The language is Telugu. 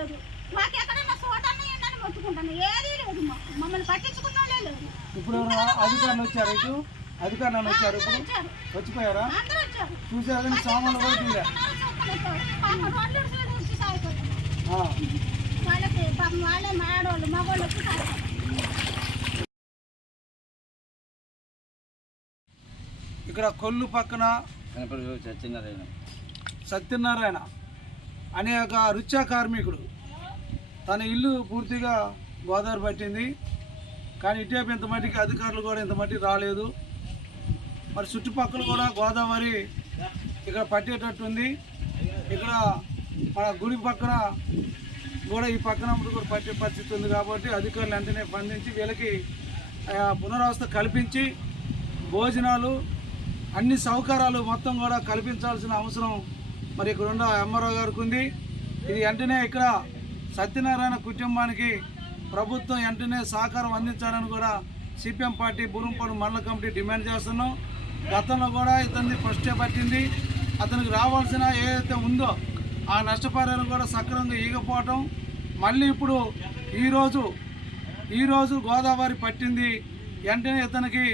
లేదు. మాకు ఎక్కడైనా చోటన్నా ఏంటని మొత్తుకుంటాను. ఏదీ లేదు మమ్మల్ని లేదు ఇప్పుడు ఎవరు అధికారులు వచ్చారు ఇటు? అధికారులు వచ్చారు ఇప్పుడు? వచ్చిపోయారా? అందరూ వచ్చారు. చూసారు? కానీ సామాన్లు కూడా తీరా. వాళ్ళకి పాపం వాళ్ళే మా ఆడవాళ్ళు మగవాళ్ళు వచ్చి ఇక్కడ కొల్లు పక్కన సత్యనారాయణ. సత్యనారాయణ. అనే ఒక రుచా కార్మికుడు. తన ఇల్లు పూర్తిగా గోదావరి పట్టింది. కానీ ఇటీవల ఇంత మట్టికి అధికారులు కూడా ఇంత మట్టికి రాలేదు. మరి చుట్టుపక్కల కూడా గోదావరి ఇక్కడ పట్టేటట్టుంది ఇక్కడ మన గుడి పక్కన కూడా ఈ పక్కన కూడా పట్టే పరిస్థితి ఉంది కాబట్టి అధికారులు వెంటనే స్పందించి వీళ్ళకి ఆ, పునరావస్థ కల్పించి భోజనాలు అన్ని సౌకర్యాలు మొత్తం కూడా కల్పించాల్సిన అవసరం మరి ఇక్కడ ఉన్న ఎంఆర్ఓ గారికి ఉంది. ఇది వెంటనే ఇక్కడ సత్యనారాయణ కుటుంబానికి ప్రభుత్వం వెంటనే సహకారం అందించాలని కూడా సిపిఎం పార్టీ బురంపాడు మండల కమిటీ డిమాండ్ చేస్తున్నాం. గతంలో కూడా ఇతన్ని ఫస్టే పట్టింది. అతనికి రావాల్సిన ఏదైతే ఉందో ఆ నష్టపరిహారం కూడా సక్రమంగా ఈగపోవటం మళ్ళీ ఇప్పుడు ఈరోజు ఈరోజు గోదావరి పట్టింది. వెంటనే ఇతనికి